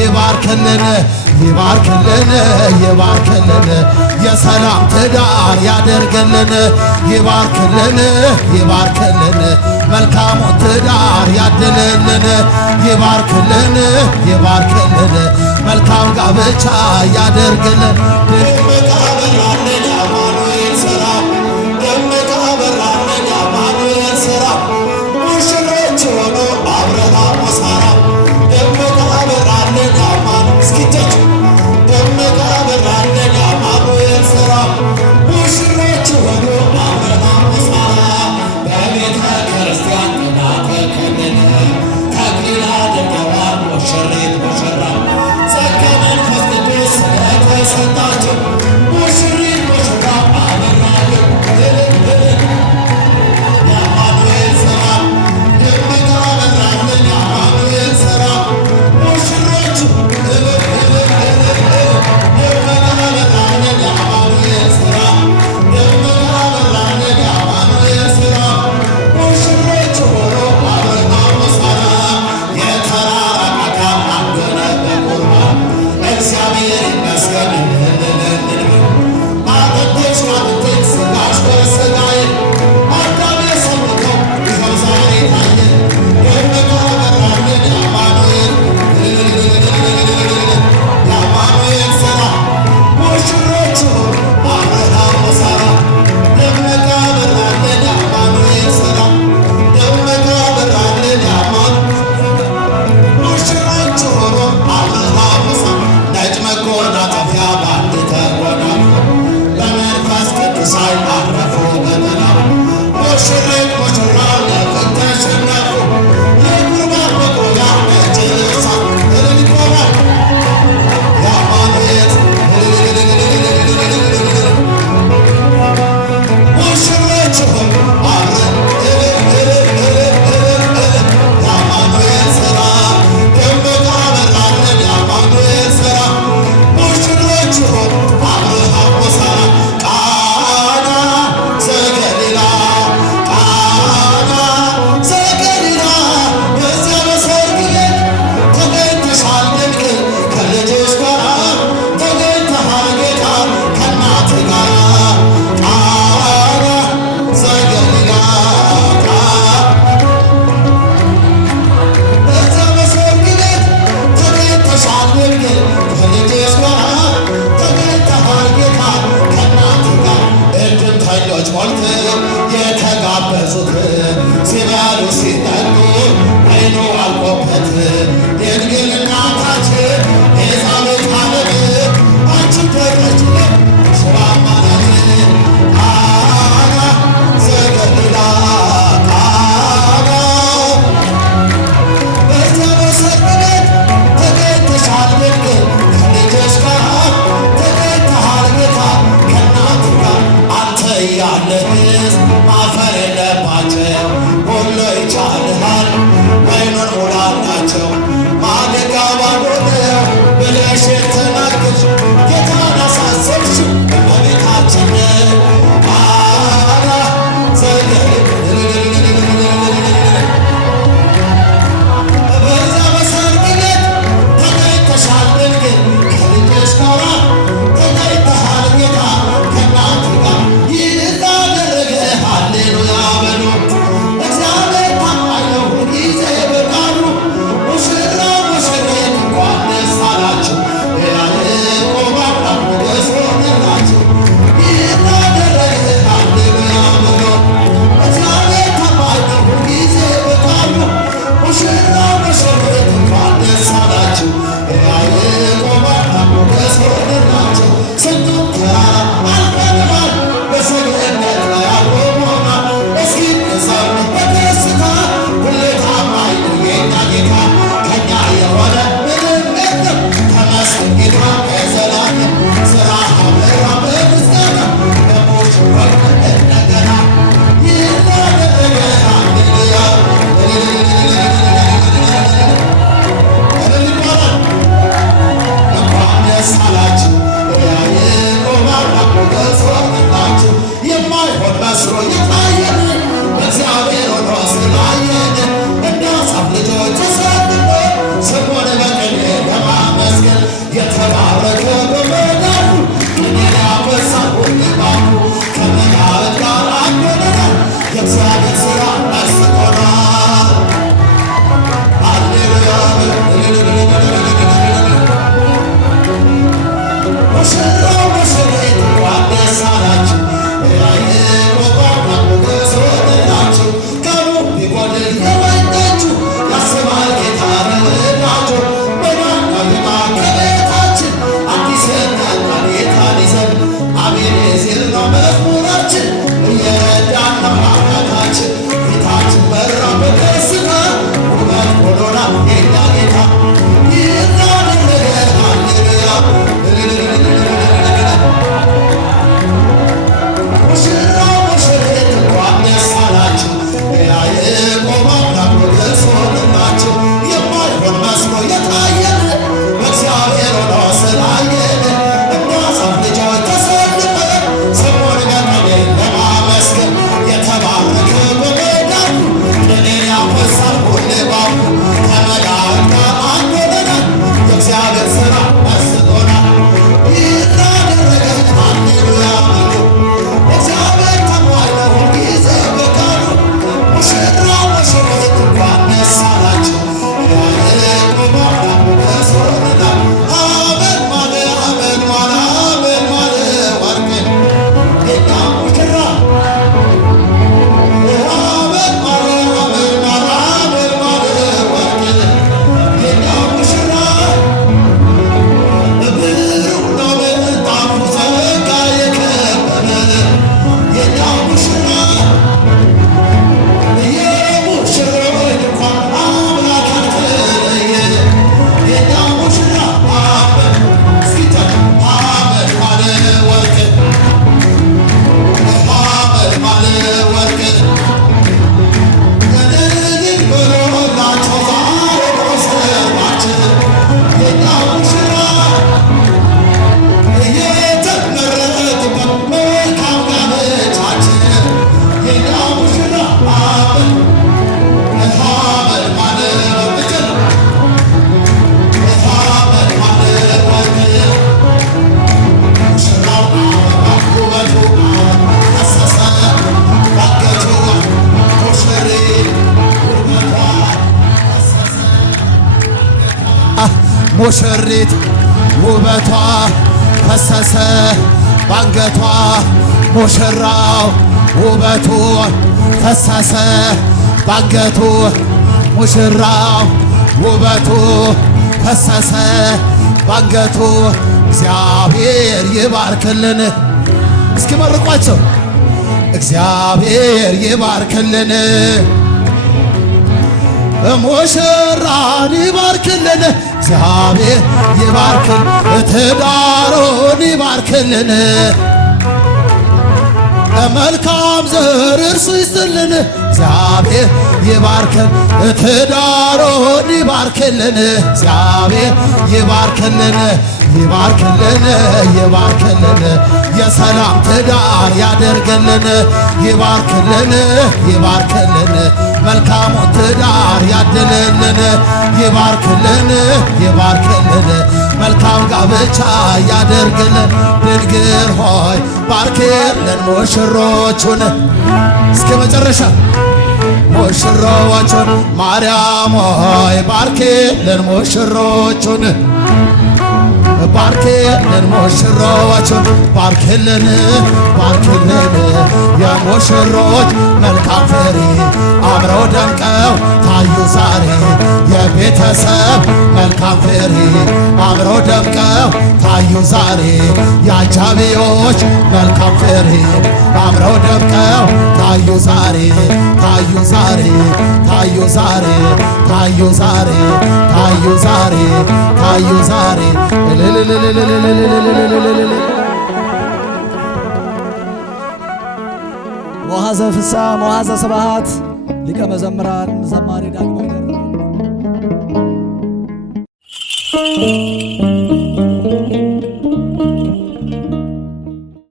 ይባርክልን ይባርክልን ይባርክልን የሰላም ትዳር ያደርግልን ይባርክልን ይባርክልን መልካሙን ትዳር ያድልልን ይባርክልን ይባርክልን መልካም ጋብቻ ያደርግልን ደመቀ አበራልን የአማኑኤል ሥራ ደመቀ አበራልን የአማኑኤል ሥራ ሙሽሮች ሆኑ አብርሃም ወሳራ ደመቀ አበራልን የአማኑኤል እስኪተች ደመቀ አበራልን የአማኑኤል ሥራ ሙሽሮች ሆኑ አብርሃም ወሳራ በቤተ ክርስቲያን ጥላ ተከለለ ተክሊል አድርገዋል ሙሽሪት ሙሽራ ጸጋ መንፈስ ቅዱስ ስለተሰጣቸው ታየን በእግዚአብሔር ሆኖ ስላየን እኛሳት ልጆች ተሰልፈን ስሙን ገነን ለማመስገን የተባረከ በመዳኑ ቅኔን ያፈሳል ሁልባቡ ከመላእክት ጋር አንድ ሆነናል። የእግዚአብሔር ሥራ መስጦናል። ይህን አደረገ ሃሌሉያ በሉ። እግዚአብሔር ታማኝ ነው ሁልጊዜ በቃሉ። ሙሽራ ሙሽሪት እንኳን ደስ አላችሁ ያዕቆብ አምላክ ደርሶልናል። አሜን ማለ አሜን ማለ አሜን ማለ ወርቅ የኛ ሙሽራ አሜን ማለ አሜን ማለ አሜን ማለ ወርቅ የኛ ሙሽራ ብሩህ ነው ምንጣፉ ጸጋ የከበረ የኛ ሙሽራ የሙሽሮች እንኳን አምላክ አልተለየ የኛ ሙሽራ አሜን ፊታ አሜን ማለ ወርቅ አሜን ማለ ወርቅ እልል በሉላቸው ዛሬ ሙሽራችን የኛ ሙሽራ የተመረጥበት መልካም ጋብቻችን የኛ ሙሽራ አሜን አሜን ማለ ወርቅ አሜን ማለ ወርቅ ሙሽራው አበባ ውበቱ ፈሰሰ ባንገቱ ሙሽሪት ውበቷ ፈሰሰ ሙሽሪት ውበቷ ፈሰሰ ባንገቷ ሙሽራው ውበቱ ፈሰሰ ባንገቱ ሙሽራው ውበቱ ፈሰሰ ባንገቱ እግዚአብሔር ይባርክልን። እስኪ መርቋቸው። እግዚአብሔር ይባርክልን ሙሽራን ይባርክልን። እግዚአብሔር ይባርክል ትዳሩን ይባርክልን። መልካም ዘር እርሱ ይስጥልን። እግዚአብሔር ይባርክል ትዳሩን ይባርክልን። እግዚአብሔር ይባርክልን ይባርክልን ይባርክልን የሰላም ትዳር ያደርግልን። ይባርክልን ይባርክልን መልካሙን ትዳር ያድልልን። ይባርክልን ይባርክልን መልካም ጋብቻ ያደርግልን። ድንግል ሆይ ባርክልን ሙሽሮቹን እስከ መጨረሻ ሙሽሮቹን ማርያም ሆይ ባርክልን ሙሽሮቹን ባርክልን ሙሽሮቹን ባርክልን ባርክልን የሙሽሮች መልካም ፍሬ አምረው ደምቀው ታዩ ዛሬ የቤተሰብ መልካም ፍሬ አምረው ደምቀው ታዩ ዛሬ የአጃቢዎች መልካም ፍሬ አምረው ደምቀው ታዩ ዛሬ ታዩ ዛሬ ታዩ ዛሬ ታዩ ዛሬ ታዩ ዛሬ ታዩ ዛሬ መዋዘ ፍስሐ መዋዘ ስብሐት ሊቀ መዘምራን ዘማሪ ዳግማዊ